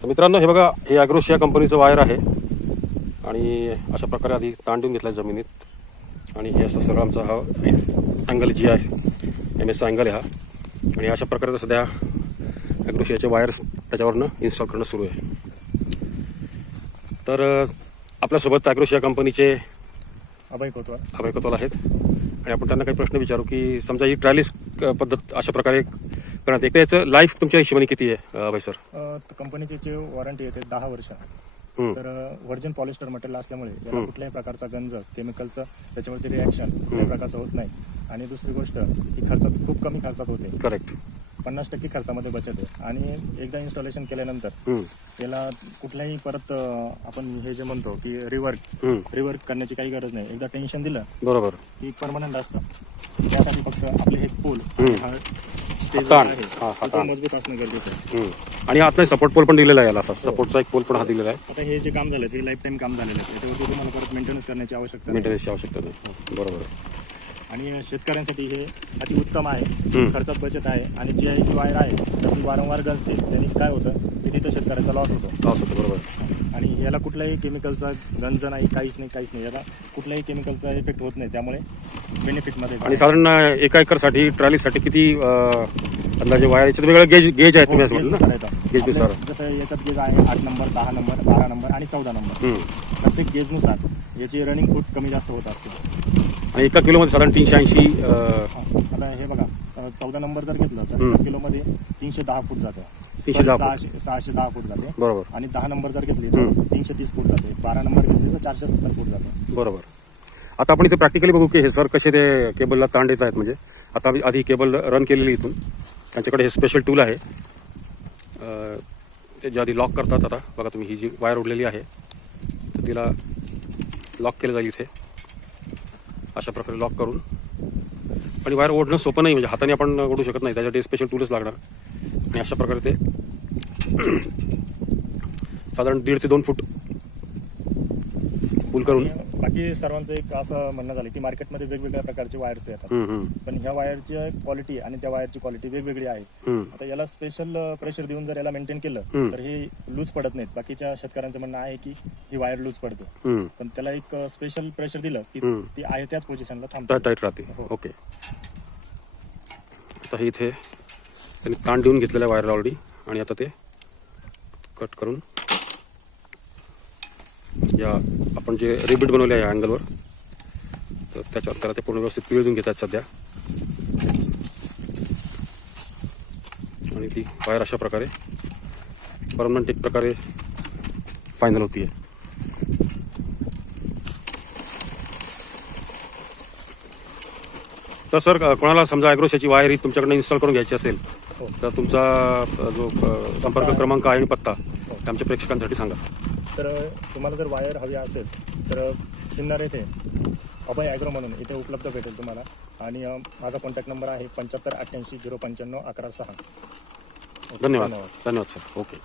तर मित्रांनो, हे बघा, हे ॲग्रोशिया कंपनीचं वायर आहे आणि अशा प्रकारे आधी ताण देऊन घेतला जमिनीत आणि हे असं सगळं आमचा हा अँगल जी आहे MS अँगल आहे हा. आणि अशा प्रकारे सध्या ॲग्रोशियाचे वायर्स त्याच्यावरनं इन्स्टॉल करणं सुरू आहे. तर आपल्यासोबत ॲग्रोशिया कंपनीचे अभय कोतवाल आहेत आणि आपण त्यांना काही प्रश्न विचारू की समजा ही ट्रायलिस पद्धत अशा प्रकारे करण्यात येते, याचं लाईफ तुमच्या हिशोबाने किती आहे अभय सर? कंपनीची जे वॉरंटी येते 10 वर्ष. तर व्हर्जिन पॉलिस्टर मटेरियल असल्यामुळे याला कुठल्याही प्रकारचा गंज केमिकलचं त्याच्यावरती रिॲक्शन कुठल्याही प्रकारचं होत नाही. आणि दुसरी गोष्ट ही खर्चात खूप कमी खर्चात होते. करेक्ट. 50% खर्चामध्ये बचत आहे. आणि एकदा इन्स्टॉलेशन केल्यानंतर याला कुठल्याही परत आपण हे जे म्हणतो की रिवर्क करण्याची काही गरज नाही. एकदा टेन्शन दिलं बरोबर की परमनंट असतं. त्यासाठी फक्त आपले हे पोल मजबूत असणं गरजेचं आहे. आणि आता सपोर्ट पोल पण दिलेला आहे, याला सपोर्टचा एक पोल पण हा दिलेला आहे. आता हे जे काम झालं ते लाईफ टाईम काम झालेलं आहे. त्याच्यावरती तुम्हाला परत मेंटेनन्स करण्याची आवश्यकता नाही. बरोबर. आणि शेतकऱ्यांसाठी हे अतिउत्तम आहे. खर्चात बचत आहे. आणि जी आहे जी वायर आहे तर ती वारंवार गंजते. त्यांनी काय होतं की तिथं शेतकऱ्याचा लॉस होतो. बरोबर. आणि याला कुठल्याही केमिकलचा गंज नाही, काहीच नाही. याला कुठल्याही केमिकलचा इफेक्ट होत नाही. त्यामुळे बेनिफिटमध्ये. आणि साधारण एका एकरसाठी ट्रॉलीसाठी किती अंदाजे वायरचे वेगवेगळे गेज आहेत तुम्ही गेज सर? जसं याच्यात गेज आहे 8 नंबर, 10 नंबर, 12 नंबर आणि 14 नंबर. प्रत्येक गेजनुसार याची रनिंग खूप कमी जास्त होत असते. आणि एका किलोमध्ये साधारण 380. आता हे बघा, 14 नंबर जर घेतलं तर एका किलोमध्ये 310 फूट जाते. 610 फूट जाते. बरोबर. आणि 10 नंबर जर घेतली तर 330 फूट जाते. 12 नंबर घेतली तर 470 फूट जाते. बरोबर. आता आपण इथे प्रॅक्टिकली बघू की हे सर कसे ते केबलला ताण देत आहेत. म्हणजे आता आधी केबल रन केलेली इथून त्यांच्याकडे हे स्पेशल टूल आहे ते जे आधी लॉक करतात. आता बघा तुम्ही, ही जी वायर उडलेली आहे तर तिला लॉक केलं जाईल इथे अशा प्रकारे लॉक करून. आणि वायर ओढणं सोपं नाही, म्हणजे हाताने आपण ओढू शकत नाही, त्याच्यासाठी स्पेशल टूलच लागणार. आणि अशा प्रकारे ते साधारण 1.5 ते 2 फूट पुल करून. बाकी सर्वांचं एक असं म्हणणं झालं की मार्केटमध्ये वेगवेगळ्या प्रकारचे वायर्स येतात. पण ह्या वायरची क्वालिटी आणि त्या वायरची क्वालिटी वेगवेगळी आहे. आता याला स्पेशल प्रेशर देऊन जर याला मेंटेन केलं तर हे लूज पडत नाहीत. बाकीच्या शेतकऱ्यांचं म्हणणं आहे की ही वायर लूज पडते. पण त्याला एक स्पेशल प्रेशर दिलं की ती आहे त्याच पोझिशनला थांबते, टाईट राहते. ओके. आता इथे त्यांनी ताण देऊन घेतलेला आहे वायर ऑलरेडी. आणि आता ते कट करून या आपण जे रिबिट बनवले आहे अँगलवर, तर त्याच्यावर त्याला ते पूर्ण व्यवस्थित पिळून घेतात सध्या. आणि ती वायर अशा प्रकारे परमनंट एक प्रकारे फायनल होती आहे. तर सर, कोणाला समजा ॲग्रोशियाची वायर ही तुमच्याकडनं इन्स्टॉल करून घ्यायची असेल तर तुमचा जो संपर्क क्रमांक आहे आणि पत्ता आमच्या प्रेक्षकांसाठी सांगा. तर तुम्हाला जर वायर हवी असेल तर सिन्नर येथे अभय ॲग्रो म्हणून इथे उपलब्ध भेटेल तुम्हाला. आणि माझा कॉन्टॅक्ट नंबर आहे 75 88 095 11 6. धन्यवाद सर. ओके.